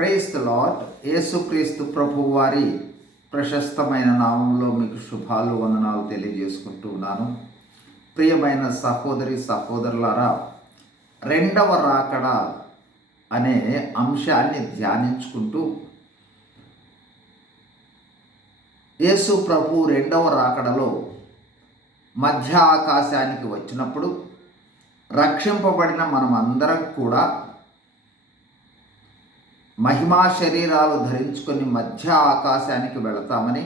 Price the lot యేసుక్రీస్తు ప్రభు వారి ప్రశస్తమైన నామంలో మీకు శుభాలు వందనాలు తెలియజేసుకుంటూ ఉన్నాను. ప్రియమైన సహోదరి సహోదరులారా రెండవ రాకడ అనే అంశాన్ని ధ్యానించుకుంటూ యేసు ప్రభు రెండవ రాకడలో మధ్య ఆకాశానికి వచ్చినప్పుడు రక్షింపబడిన మనం అందరం కూడా మహిమా శరీరాలు ధరించుకొని మధ్య ఆకాశానికి వెళతామని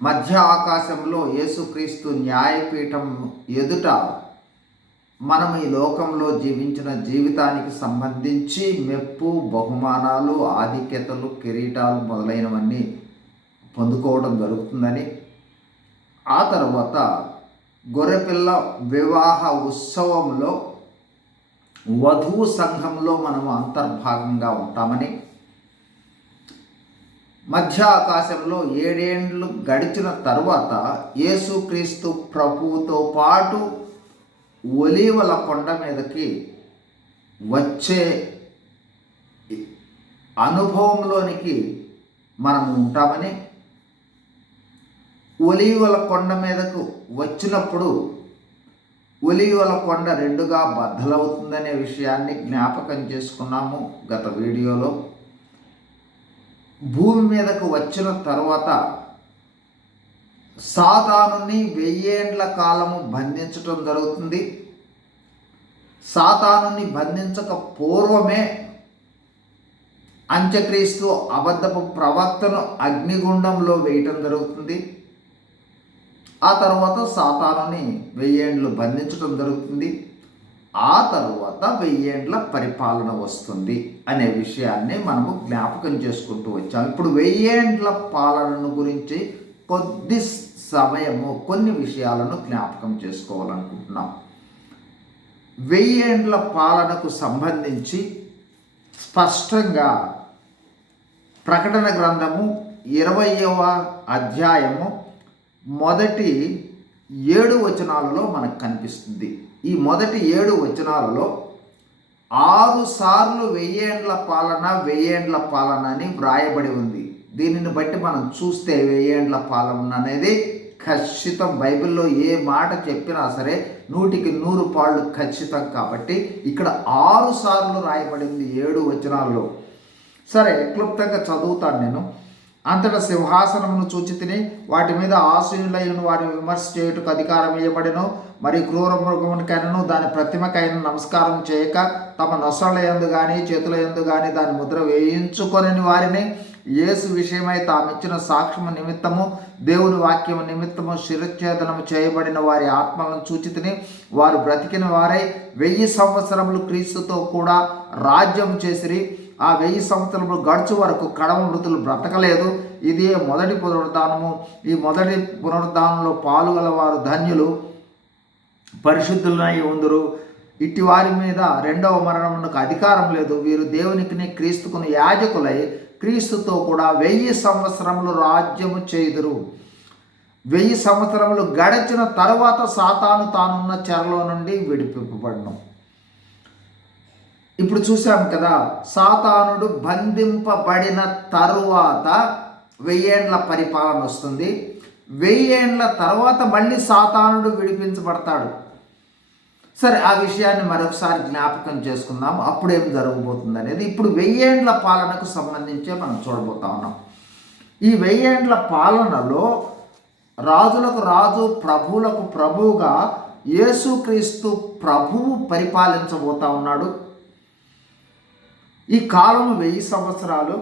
మధ్య ఆకాశంలో యేసుక్రీస్తు న్యాయపీఠం ఎదుట మనం ఈ లోకంలో జీవించిన జీవితానికి సంబంధించి మెప్పు బహుమానాలు ఆధిక్యతలు కిరీటాలు మొదలైనవన్నీ పొందుకోవడం జరుగుతుందని ఆ తర్వాత గొర్రెపిల్ల వివాహ ఉత్సవంలో వధువు సంఘంలో మనము అంతర్భాగంగా ఉంటామని. మధ్య ఆకాశంలో ఏడేండ్లు గడిచిన తరువాత యేసుక్రీస్తు ప్రభువుతో పాటు ఒలీవల కొండ మీదకి వచ్చే అనుభవంలోనికి మనం ఉంటామని. ఒలీవల కొండ మీదకు వచ్చినప్పుడు ఒలీవల కొండ రెండుగా బద్దలవుతుందనే విషయాన్ని జ్ఞాపకం చేసుకున్నాము గత వీడియోలో. భూమి మీదకు వచ్చిన తర్వాత సాతానుని వెయ్యేండ్ల కాలము బంధించటం జరుగుతుంది. సాతానుని బంధించక పూర్వమే అంత్యక్రీస్తు అబద్ధపు ప్రవక్తను అగ్నిగుండంలో వేయటం జరుగుతుంది. ఆ తర్వాత సాతానుని వెయ్యేండ్లు బంధించడం జరుగుతుంది. ఆ తరువాత వెయ్యేండ్ల పరిపాలన వస్తుంది అనే విషయాన్ని మనము జ్ఞాపకం చేసుకుంటూ వచ్చాం. ఇప్పుడు వెయ్యేండ్ల పాలనను గురించి కొద్ది సమయము కొన్ని విషయాలను జ్ఞాపకం చేసుకోవాలనుకుంటున్నాం. వెయ్యేండ్ల పాలనకు సంబంధించి స్పష్టంగా ప్రకటన గ్రంథము ఇరవయవ అధ్యాయము మొదటి ఏడు వచనాలలో మనకు కనిపిస్తుంది. ఈ మొదటి ఏడు వచనాలలో ఆరు సార్లు వెయ్యేండ్ల పాలన వెయ్యేండ్ల పాలన అని వ్రాయబడి ఉంది. దీనిని బట్టి మనం చూస్తే వెయ్యేండ్ల పాలన అనేది ఖచ్చితం. బైబిల్లో ఏ మాట చెప్పినా సరే నూటికి నూరు పాళ్ళు ఖచ్చితం కాబట్టి ఇక్కడ ఆరు సార్లు రాయబడింది ఏడు వచనాల్లో. సరే క్లుప్తంగా చదువుతాను నేను. అంతట సింహాసనమును చూచితిని వాటి మీద ఆశయులైన వారిని విమర్శ చేయుటకు అధికారం ఇవ్వబడిను మరి క్రూర మృగమునికైనను దాని ప్రతిమకైన నమస్కారం చేయక తమ నొసల ఎందు కానీ చేతుల ఎందు కానీ దాని ముద్ర వేయించుకొని వారిని యేసు విషయమై తామిచ్చిన సాక్ష్యము నిమిత్తము దేవుని వాక్యము నిమిత్తము శిరచ్ఛేదనము చేయబడిన వారి ఆత్మలను చూచితిని వారు బ్రతికిన వారై వెయ్యి సంవత్సరములు క్రీస్తుతో కూడా రాజ్యం చేసిరి. ఆ వెయ్యి సంవత్సరములు గడుచు వరకు కడమ మృతులు బ్రతకలేదు. ఇది మొదటి పునరుద్ధానము. ఈ మొదటి పునరుద్ధానంలో పాల్గొల వారు ధన్యులు పరిశుద్ధులనై ఉందరు. ఇట్టి వారి మీద రెండవ మరణమునకు అధికారం లేదు. వీరు దేవునికిని క్రీస్తుకుని యాజకులై క్రీస్తుతో కూడా వెయ్యి సంవత్సరములు రాజ్యము చేయుదురు. వెయ్యి సంవత్సరములు గడిచిన తరువాత సాతాను తానున్న చెరలో నుండి విడిపింపబడను. ఇప్పుడు చూసాం కదా సాతానుడు బంధింపబడిన తరువాత వెయ్యేండ్ల పరిపాలన వస్తుంది. వెయ్యేండ్ల తర్వాత మళ్ళీ సాతానుడు విడిపించబడతాడు. సరే ఆ విషయాన్ని మరొకసారి జ్ఞాపకం చేసుకుందాం. అప్పుడు ఏం జరగబోతుంది అనేది ఇప్పుడు వెయ్యేండ్ల పాలనకు సంబంధించే మనం చూడబోతా ఉన్నాం. ఈ వెయ్యేండ్ల పాలనలో రాజులకు రాజు ప్రభువులకు ప్రభువుగా యేసుక్రీస్తు ప్రభువు పరిపాలించబోతా ఉన్నాడు. ఈ కాలం వెయ్యి సంవత్సరాలు.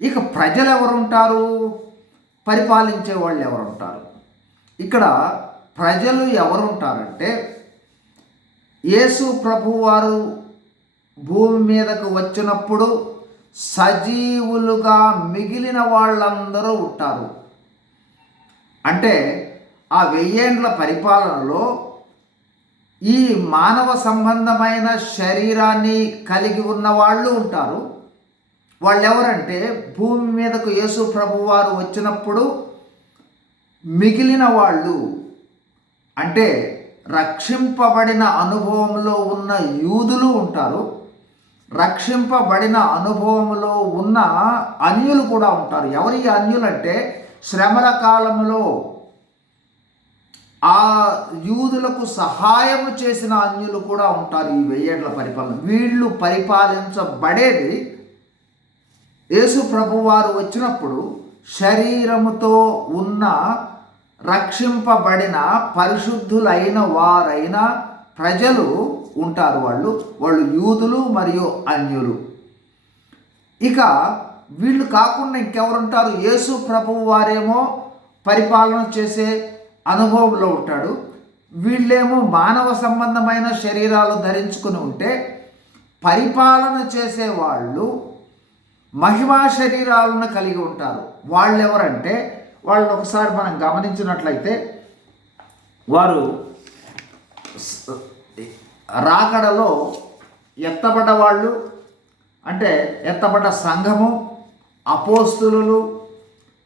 ఇక ప్రజలు ఎవరుంటారు పరిపాలించే వాళ్ళు ఎవరుంటారు ఇక్కడ ప్రజలు ఎవరుంటారంటే యేసు ప్రభు వారు భూమి మీదకు వచ్చినప్పుడు సజీవులుగా మిగిలిన వాళ్ళందరూ ఉంటారు. అంటే ఆ వెయ్యేండ్ల పరిపాలనలో ఈ మానవ సంబంధమైన శరీరాన్ని కలిగి ఉన్న వాళ్ళు ఉంటారు. వాళ్ళు ఎవరంటే భూమి మీదకు యేసు ప్రభు వారు వచ్చినప్పుడు మిగిలిన వాళ్ళు అంటే రక్షింపబడిన అనుభవంలో ఉన్న యూదులు ఉంటారు. రక్షింపబడిన అనుభవంలో ఉన్న అన్యులు కూడా ఉంటారు. ఎవరి అన్యులంటే శ్రమల కాలంలో ఆ యూదులకు సహాయం చేసిన అన్యులు కూడా ఉంటారు ఈ వెయ్యేళ్ళ పరిపాలన. వీళ్ళు పరిపాలించబడేది యేసు ప్రభువారు వచ్చినప్పుడు శరీరముతో ఉన్న రక్షింపబడిన పరిశుద్ధులైన వారైన ప్రజలు ఉంటారు వాళ్ళు. వాళ్ళు యూదులు మరియు అన్యులు. ఇక వీళ్ళు కాకుండా ఇంకెవరుంటారు? యేసు ప్రభువు వారేమో పరిపాలన చేసే అనుభవంలో ఉంటాడు. వీళ్ళేమో మానవ సంబంధమైన శరీరాలు ధరించుకుని ఉంటే పరిపాలన చేసే వాళ్ళు మహిమా శరీరాలను కలిగి ఉంటారు. వాళ్ళు ఎవరంటే వాళ్ళు ఒకసారి మనం గమనించినట్లయితే వారు రాకడలో ఎత్తబడ్డ వాళ్ళు అంటే ఎత్తబడ్డ సంఘము అపోస్తులు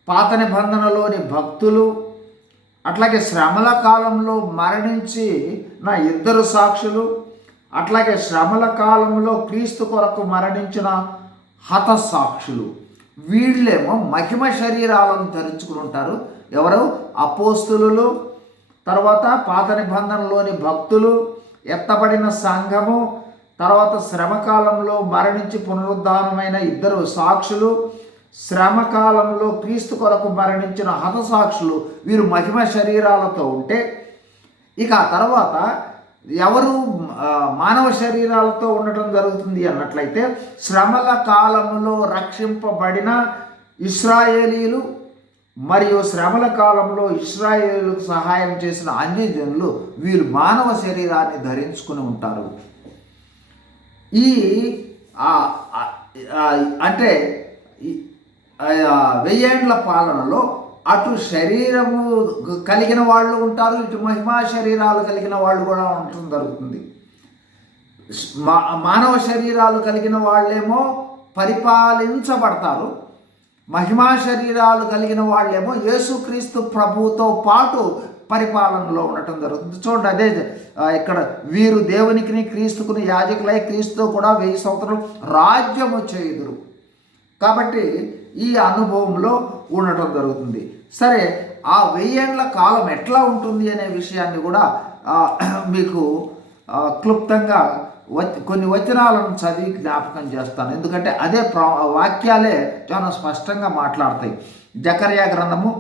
పాత నిబంధనలోని భక్తులు అట్లాగే శ్రమల కాలంలో మరణించి నా ఇద్దరు సాక్షులు అట్లాగే శ్రమల కాలంలో క్రీస్తు కొరకు మరణించిన హత సాక్షులు. వీళ్ళేమో మహిమ శరీరాలను ధరించుకుని ఉంటారు. ఎవరు? అపోస్తులు తర్వాత పాత నిబంధనలోని భక్తులు ఎత్తబడిన సంఘము తర్వాత శ్రమకాలంలో మరణించి పునరుద్ధానమైన ఇద్దరు సాక్షులు శ్రమకాలంలో క్రీస్తు కొరకు మరణించిన హతసాక్షులు వీరు మహిమ శరీరాలతో ఉంటే ఇక ఆ తర్వాత ఎవరు మానవ శరీరాలతో ఉండటం జరుగుతుంది అన్నట్లయితే శ్రమల కాలంలో రక్షింపబడిన ఇస్రాయేలీలు మరియు శ్రమల కాలంలో ఇస్రాయేలుకు సహాయం చేసిన అన్యజనులు వీరు మానవ శరీరాన్ని ధరించుకుని ఉంటారు. ఈ అంటే వెయ్యేండ్ల పాలనలో అటు శరీరము కలిగిన వాళ్ళు ఉంటారు ఇటు మహిమా శరీరాలు కలిగిన వాళ్ళు కూడా ఉండటం జరుగుతుంది. మా- మానవ శరీరాలు కలిగిన వాళ్ళేమో పరిపాలించబడతారు మహిమా శరీరాలు కలిగిన వాళ్ళేమో యేసుక్రీస్తు ప్రభుతో పాటు పరిపాలనలో ఉండటం జరుగుతుంది. చూడండి అదే ఇక్కడ వీరు దేవునికి క్రీస్తుకుని యాజకులై క్రీస్తు కూడా వెయ్యి సంవత్సరం రాజ్యము చేయుదురు. కాబట్టి ఈ అనుభవంలో ఉండటం జరుగుతుంది. సరే ఆ వెయ్యేండ్ల కాలం ఎట్లా ఉంటుంది అనే విషయాన్ని కూడా మీకు క్లుప్తంగా కొన్ని వచనాలను చదివి జ్ఞాపకం చేస్తాను. ఎందుకంటే అదే ప్రా వాక్యాలే చాలా స్పష్టంగా మాట్లాడతాయి. జకర్యా గ్రంథము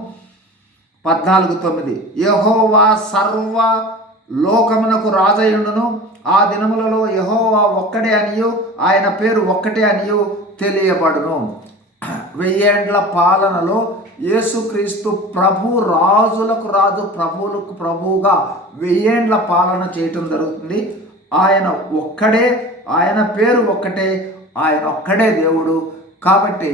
పద్నాలుగు తొమ్మిది. యహోవా సర్వ లోకమునకు రాజయుండును. ఆ దినములలో యహోవా ఒక్కడే అనియు. ఆయన పేరు ఒక్కటే అనియు. తెలియబడును. వెయ్యేండ్ల పాలనలో యేసుక్రీస్తు ప్రభు రాజులకు రాజు ప్రభువులకు ప్రభువుగా వెయ్యేండ్ల పాలన చేయటం జరుగుతుంది. ఆయన ఒక్కడే ఆయన పేరు ఒక్కటే ఆయన ఒక్కడే దేవుడు. కాబట్టి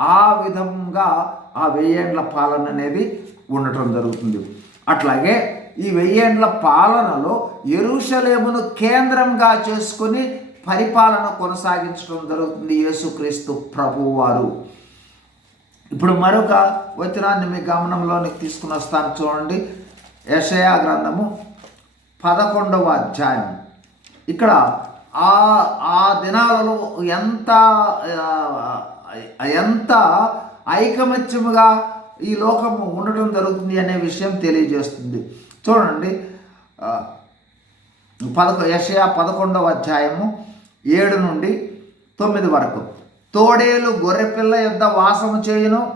ఆ విధంగా ఆ వెయ్యేండ్ల పాలన అనేది ఉండటం జరుగుతుంది. అట్లాగే ఈ వెయ్యేండ్ల పాలనలో ఎరుషలేమును కేంద్రంగా చేసుకొని పరిపాలన కొనసాగించడం జరుగుతుంది యేసుక్రీస్తు ప్రభువారు. ఇప్పుడు మరొక వచనాన్ని మీ గమనంలోనికి తీసుకుని వస్తాను చూడండి. యషయా గ్రంథము పదకొండవ అధ్యాయం. ఇక్కడ ఆ ఆ దినాలలో ఎంత ఎంత ఐకమత్యముగా ఈ లోకము ఉండటం జరుగుతుంది అనే విషయం తెలియజేస్తుంది. చూడండి పదకొ యషయా పదకొండవ అధ్యాయము ఏడు నుండి తొమ్మిది వరకు. తోడేలు గొర్రెపిల్ల యొద్ద వాసము చేయును.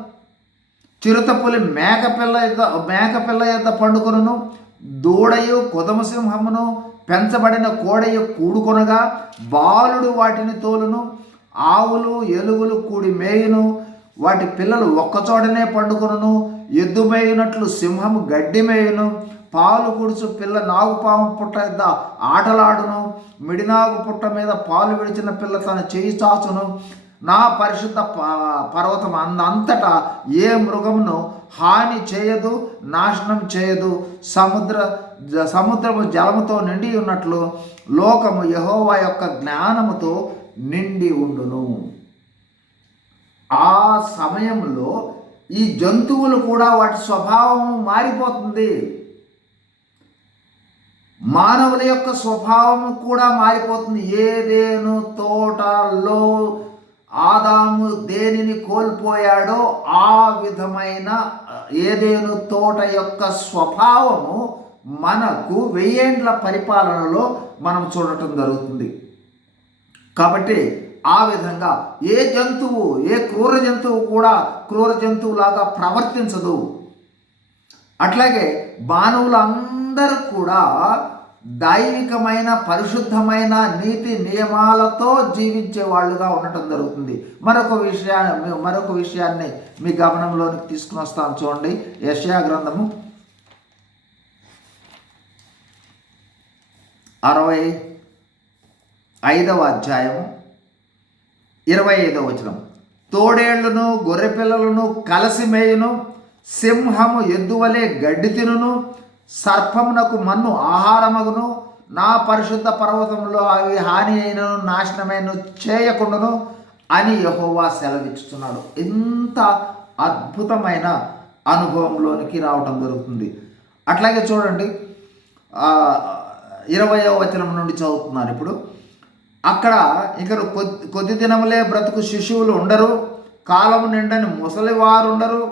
చిరుతపులి మేకపిల్ల యొద్ద మేకపిల్ల యొద్ద పండుకొనును. దూడయు కుదమసింహమును పెంచబడిన కోడయు కూడుకొనగా బాలుడు వాటిని తోలును. ఆవులు ఎలుగులు కూడి మేయును. వాటి పిల్లలు ఒక్కచోటనే పండుకొనును. ఎద్దు మేయునట్లు సింహము గడ్డి మేయును. పాలు కుడుచు పిల్ల నాగుపాము పుట్ట యొద్ద ఆటలాడును. మిడినాగు పుట్ట మీద పాలు విడిచిన పిల్ల తన చేయి చాచును. నా పరిశుద్ధ ప- పర్వతం అంతటా ఏ మృగమును హాని చేయదు నాశనం చేయదు. సముద్ర సముద్రము జలముతో నిండి ఉన్నట్లు లోకము యహోవా యొక్క జ్ఞానముతో నిండి ఉండును. ఆ సమయంలో ఈ జంతువులు కూడా వాటి స్వభావం మారిపోతుంది. మానవుల యొక్క స్వభావము కూడా మారిపోతుంది. ఏదేను తోటలో ఆదాము దేనిని కోల్పోయాడో ఆ విధమైన ఏదేను తోట యొక్క స్వభావము మనకు వెయ్యేండ్ల పరిపాలనలో మనం చూడటం జరుగుతుంది. కాబట్టి ఆ విధంగా ఏ జంతువు ఏ క్రూర జంతువు కూడా క్రూర జంతువులాగా ప్రవర్తించదు. అట్లాగే మానవులందరూ కూడా దైవికమైన పరిశుద్ధమైన నీతి నియమాలతో జీవించే వాళ్ళుగా ఉండటం జరుగుతుంది. మరొక విషయాన్ని మరొక విషయాన్ని మీ గమనంలోనికి తీసుకుని వస్తాను చూడండి. యశయా గ్రంథము అరవై ఐదవ అధ్యాయం ఇరవై ఐదవ వచనం. తోడేళ్ళను గొర్రెపిల్లలను కలసి మేయును సింహము ఎద్దువలే గడ్డి తినును? సర్పమునకు మన్ను ఆహారమగును నా పరిశుద్ధ పర్వతంలో అవి హాని అయినను నాశనమైన చేయకుండాను అని యహోవా సెలవిస్తున్నాడు ఎంత అద్భుతమైన అనుభవంలోనికి రావటం జరుగుతుంది. అట్లాగే చూడండి ఇరవయో వచనం నుండి చదువుతున్నాను ఇప్పుడు. అక్కడ ఇక కొద్ది కొద్ది దినములే బ్రతుకు శిశువులు ఉండరు కాలము నిండని ముసలివారు ఉండరు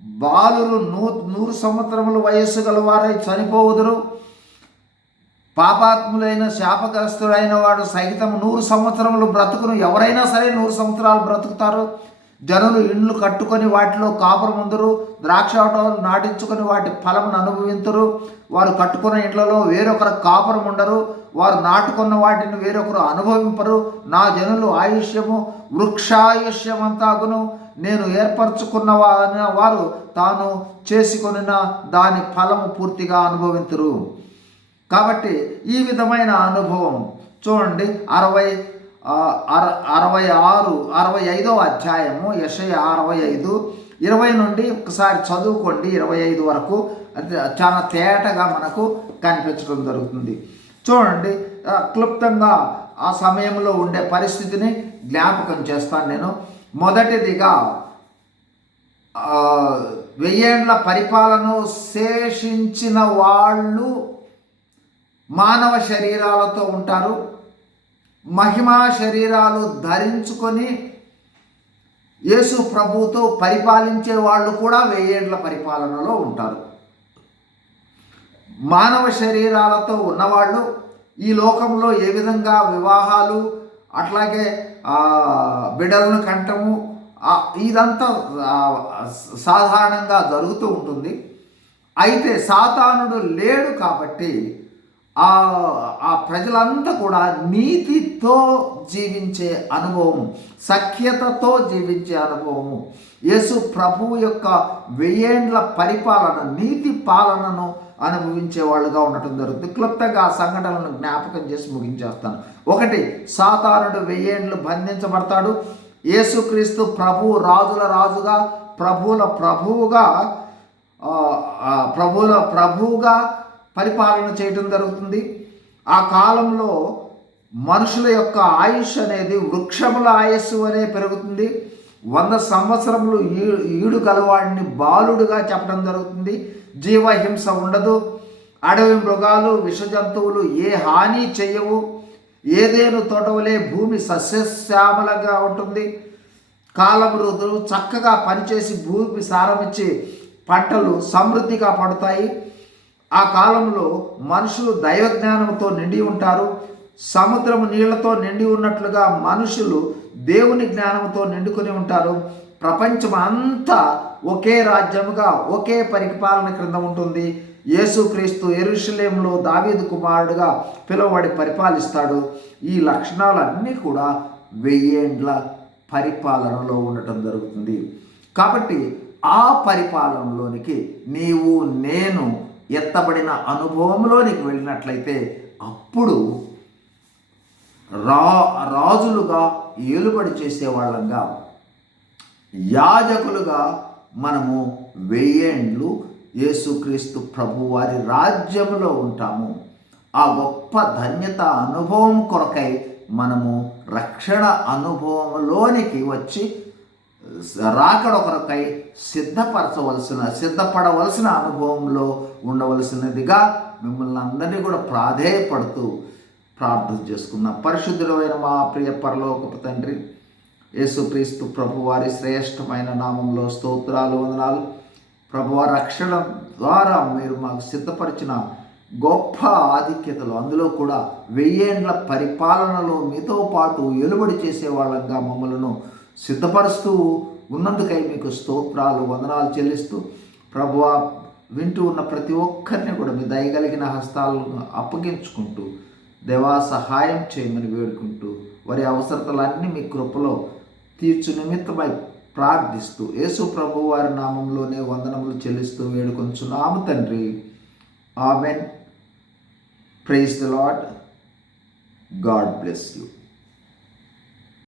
బాలురు నూ నూరు సంవత్సరముల వయస్సు గలవారై చనిపోవుదురు. పాపాత్ములైన శాపగ్రస్తుడైన వాడు సహితం నూరు సంవత్సరములు బ్రతుకును. ఎవరైనా సరే నూరు సంవత్సరాలు బ్రతుకుతారు. జనులు ఇండ్లు కట్టుకొని వాటిలో కాపురం ముందురు ద్రాక్ష నాటించుకొని వాటి ఫలమును అనుభవింతురు. వారు కట్టుకున్న ఇండ్లలో వేరొకరు కాపురం ఉండరు. వారు నాటుకున్న వాటిని వేరొకరు అనుభవింపరు. నా జనులు ఆయుష్యము వృక్షాయుష్యమంతాగును. నేను ఏర్పరచుకున్న వారు తాను చేసుకొనిన దాని ఫలము పూర్తిగా అనుభవింతురు. కాబట్టి ఈ విధమైన అనుభవం చూడండి అరవై అర అరవై ఆరు అరవై ఐదవ అధ్యాయము యశయ అరవై ఐదు ఇరవై నుండి ఒకసారి చదువుకోండి ఇరవై ఐదు వరకు. చాలా తేటగా మనకు కనిపించడం జరుగుతుంది. చూడండి క్లుప్తంగా ఆ సమయంలో ఉండే పరిస్థితిని జ్ఞాపకం చేస్తాను నేను. మొదటిదిగా వెయ్యేండ్ల పరిపాలన శేషించిన వాళ్ళు మానవ శరీరాలతో ఉంటారు. మహిమా శరీరాలు ధరించుకొని యేసు ప్రభుతో పరిపాలించే వాళ్ళు కూడా వెయ్యేండ్ల పరిపాలనలో ఉంటారు. మానవ శరీరాలతో ఉన్నవాళ్ళు ఈ లోకంలో ఏ విధంగా వివాహాలు అట్లాగే బిడలను కంటము ఇదంతా సాధారణంగా జరుగుతూ ఉంటుంది. అయితే సాతానుడు లేడు కాబట్టి ఆ ప్రజలంతా కూడా నీతితో జీవించే అనుభవం సఖ్యతతో జీవించే అనుభవము యేసు ప్రభువు యొక్క వెయ్యేండ్ల పరిపాలన నీతి పాలనను అనుభవించే వాళ్ళుగా ఉండటం జరుగుతుంది. క్లుప్తంగా ఆ సంఘటనలను జ్ఞాపకం చేసి ముగించేస్తాను. ఒకటి సాతానుడు వెయ్యేండ్లు బంధించబడతాడు. యేసుక్రీస్తు ప్రభు రాజుల రాజుగా ప్రభువుల ప్రభువుగా ప్రభువుల ప్రభువుగా పరిపాలన చేయటం జరుగుతుంది. ఆ కాలంలో మనుషుల యొక్క ఆయుష్ అనేది వృక్షముల ఆయుస్సు అనే పెరుగుతుంది. వంద సంవత్సరములు ఈడు కలవాడిని బాలుడుగా చెప్పడం జరుగుతుంది. జీవహింస ఉండదు. అడవి మృగాలు విష జంతువులు ఏ హాని చేయవు. ఏదేను తోటవలే భూమి సస్యశ్యామలంగా ఉంటుంది. కాలం ఋతులు చక్కగా పనిచేసి భూమి సారమిచ్చి పంటలు సమృద్ధిగా పడతాయి. ఆ కాలంలో మనుషులు దైవజ్ఞానంతో నిండి ఉంటారు. సముద్రము నీళ్ళతో నిండి ఉన్నట్లుగా మనుషులు దేవుని జ్ఞానంతో నిండుకొని ఉంటారు. ప్రపంచం అంతా ఒకే రాజ్యముగా ఒకే పరిపాలన క్రింద ఉంటుంది. యేసుక్రీస్తు ఎరుషలేంలో దావీదు కుమారుడుగా పిలువబడి పరిపాలిస్తాడు. ఈ లక్షణాలన్నీ కూడా వెయ్యేండ్ల పరిపాలనలో ఉండటం జరుగుతుంది. కాబట్టి ఆ పరిపాలనలోనికి నీవు నేను ఎత్తబడిన అనుభవంలోనికి వెళ్ళినట్లయితే అప్పుడు రా రాజులుగా ఏలుబడి చేసేవాళ్ళంగా. యాజకులుగా మనము వెయ్యేండ్లు యేసుక్రీస్తు ప్రభు వారి రాజ్యంలో ఉంటాము. ఆ గొప్ప ధన్యత అనుభవం కొరకై మనము రక్షణ అనుభవంలోనికి వచ్చి రాకడ కొరకై సిద్ధపరచవలసిన సిద్ధపడవలసిన అనుభవంలో ఉండవలసినదిగా మిమ్మల్ని అందరినీ కూడా ప్రాధేయపడుతూ ప్రార్థన చేసుకున్నాం పరిశుద్ధుడమైన మా ప్రియ పరలోకపు తండ్రి యేసుక్రీస్తు ప్రభు వారి శ్రేష్టమైన నామంలో స్తోత్రాలు వందనాలు. ప్రభువ రక్షణ ద్వారా మీరు మాకు సిద్ధపరిచిన గొప్ప ఆధిక్యతలు అందులో కూడా వెయ్యేండ్ల పరిపాలనలో మీతో పాటు ఎలుబడి చేసే వాళ్ళంగా మమ్మలను సిద్ధపరుస్తూ ఉన్నందుకై మీకు స్తోత్రాలు వందనాలు చెల్లిస్తూ ప్రభువ వింటూ ఉన్న ప్రతి ఒక్కరిని కూడా మీ దయగలిగిన హస్తాలను అప్పగించుకుంటూ దేవా సహాయం చేయమని వేడుకుంటూ వారి అవసరతలన్నీ మీ కృపలో తీర్చు నిమిత్తమై ప్రార్థిస్తూ యేసు ప్రభు వారి నామంలోనే వందనములు చెల్లిస్తూ వేడుకొంచున్నాము తండ్రి. Amen. Praise the lord God bless you.